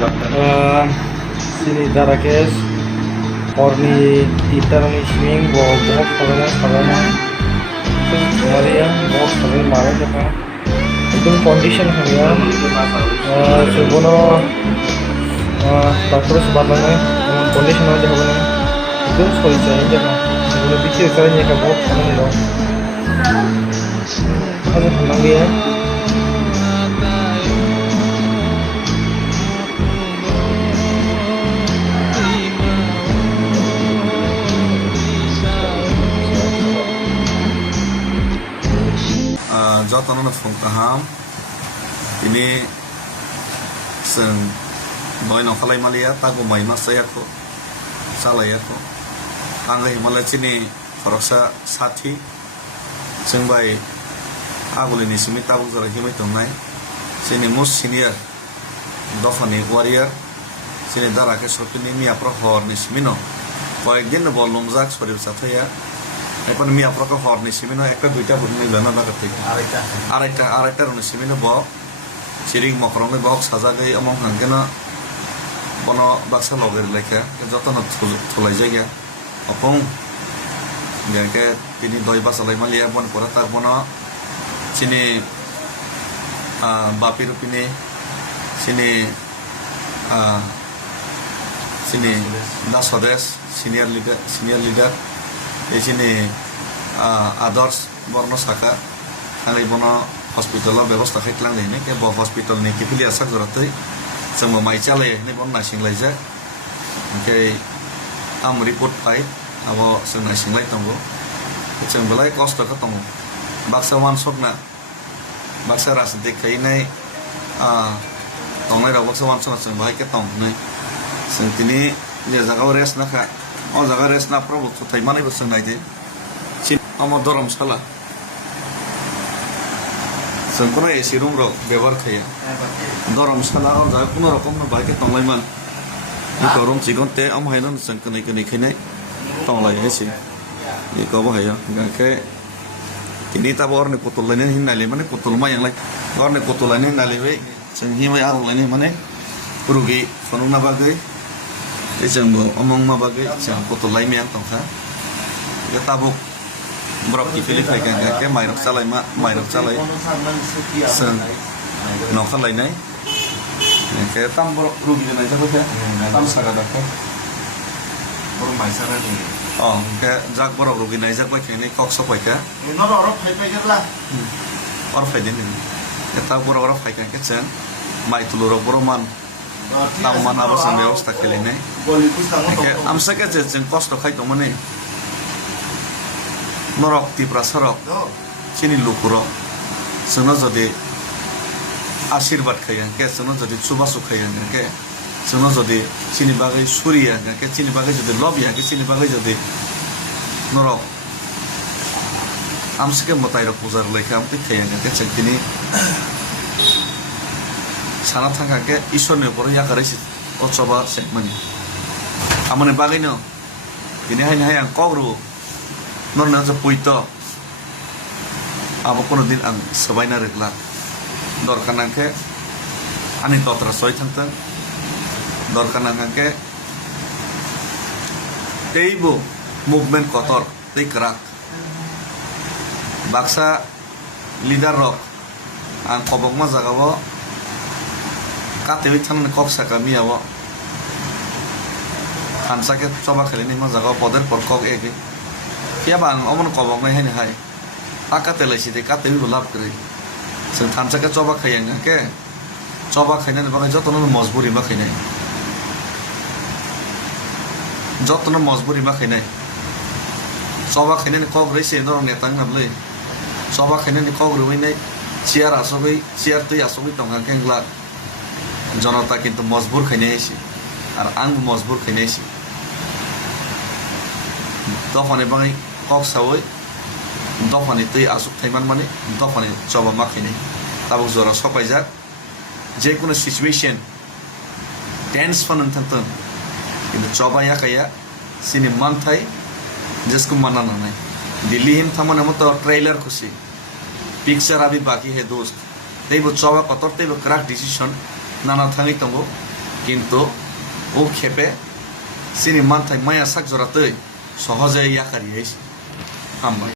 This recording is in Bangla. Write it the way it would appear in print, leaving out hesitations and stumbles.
Sini Darakes Orni Itarani Swing Box Sarana Maria Box Sarana Mara Jaka itu condition ya sebuno doctor sebatangnya dengan condition aja hoga itu solusi aja kan sebuno pikir caranya ke box sarana dong ada tenang ya Jotono na fungkaham ini seng noi no khalai malia tagu mai masaya ko salaya ko anggai malai chini koroksa sathi seng bai aguli ni simi tagu zara himai tongnai sini most senior dofani warrior sini darake sopini mi apro hor ni simino কয়েকদিন বললাম যাক শরীর সাথে এখন মি আপনাকে হর নিসিমিনো একটা দুইটা বুঝনি জানা না করতে আড়াইটার নিসিমিনো বক সিরিং মকরমে বক সাজা গই আমং হাঙ্গেনা বন বাক্সা লগের লেখা যতন থলাই জায়গা অপং গেকে তিনি দই বাসালাই মালিয়া বন করা তার বন চিনি বাপি রুপিনি চিনি চিনি দাস স্বদেশ সিনিয়র লিডার এই চিনি আদর্শ বর্ণ শাখা থানাই বন হসপিটালের ব্যবস্থা খাইলাং নে কে ব হসপিটাল নি কিপিলি আসাক জরাতৈ जोंबो माइचाले ने बन नासिंलायजा ओमफ्राय आम रिपर्ट फाइ आबो जों नासिंलाय दंगो जों बेलाय कस्तखौ दङ बाक्सा वान सकना बाक्सा राजनीति खायनाय दंनाय राव बाक्सा वान सकना जों बाहाय के दं नै जों दिनै जे जागाव रेस्ट नाखा अ जागा रेस्ट ना प्रभु थाय मानैबो जों नायदे आम धरमशाला जों कोनो एसि रुम रो व्यवहार खाया धरमशाला और जा कोनो रकम न बाइके तंलायमान इको रुम चिगनते आम हायन जों कनै कनै खैनाय तंलाय हेसि इको बाहाया गाके तिनि ता बरनि पुतुल लायनो हिननाले माने पुतुल मायांलाय बरनि पुतुल लायनो हिननाले बै जों हिमाय आरु लायनो माने रुगि फनुना बागै जोंबो अमं मा बागै जों पुतुल लायमायां तंखा ये Tabuk Brok kipili fai kan ke mairok salai sen nokal lai nai ke tam brok rugi nai jago ke tam saga dak ke brok mai sara ni oh ke jak brok rugi nai jak bai ke kok so pai ke no ro phai pai la or phai din ke ta brok phai kan ke chen mai tulu ro brok man tam man abo sang ব্যবস্থা খেলে নাই ke am sa ke chen kosto khai to mane নরক তীব্রা সরক চিনি লুকুরক जोंनो যদি আশীর্বাদ খাইয়াকে जोंनो যদি সুবাসু খাইয়াকে जोंनो যদি চিনি বাগै সুরিয়াকে চিনি বাগै যদি লবিয়াকে চিনি বাগै যদি নরক আমসকে মতাইরক পূজার লেখা আমতে খাইয়াকে চিনি সানা থাকাকে ঈশ্বরনি উপরে ইয়াকারাইছি অচবা সেকমানি আমনে বাগैनो দিনে হাই হাই আং কগ্রু Norna aja puito, abo kono din ang sabay na regla. Dor kanang ke, ani totra soy tangtang. Dor kanang ke, teibo movement kotor, tei kerak. Baksa leader rock, ang kobok ma jagawo, katewi tan kop sakami awo. Hansa ke coba kali ni ma jagawo poder por kok ege. Kia bang omon kobok nai hai akate lai side kate bi lab kri sen thansa ka choba khayang ke choba khaina ne bagai jotono mojburi ma khainai jotono mojburi ma khainai choba khaina ne kog rei se no ne tang nam le choba khaina ne kog roi nai chair asobai chair tui asobai tong ha kengla জনতা কিন্তু মজবুর খাইনাই আইছি আর আং মজবুর খাইনাই আইছি দফানে বাঙাই কক সাওই দফানে তৈ আসুক থাইমান মানে দফানে চবা মাখাইনাই তাবুক জরা সপাইজাক যে কোনো সিচুয়েশন টেন্স ফানন থাকতন কিন্তু চবা ইয়াকাইয়া সিনি মানথাই जिसको माना ना नहीं दिल्ली हिम था मने मत ट्रेलर खुशी पिक्चर अभी बाकी है दोस्त तै वो चौवा कतर तै वो क्रैक डिसीजन नाना थांगी तंगो কিন্তু ও খেপে সিনি মানথাই মায়া সাক জরাতৈ সহজে ইয়াকারি হামবাই।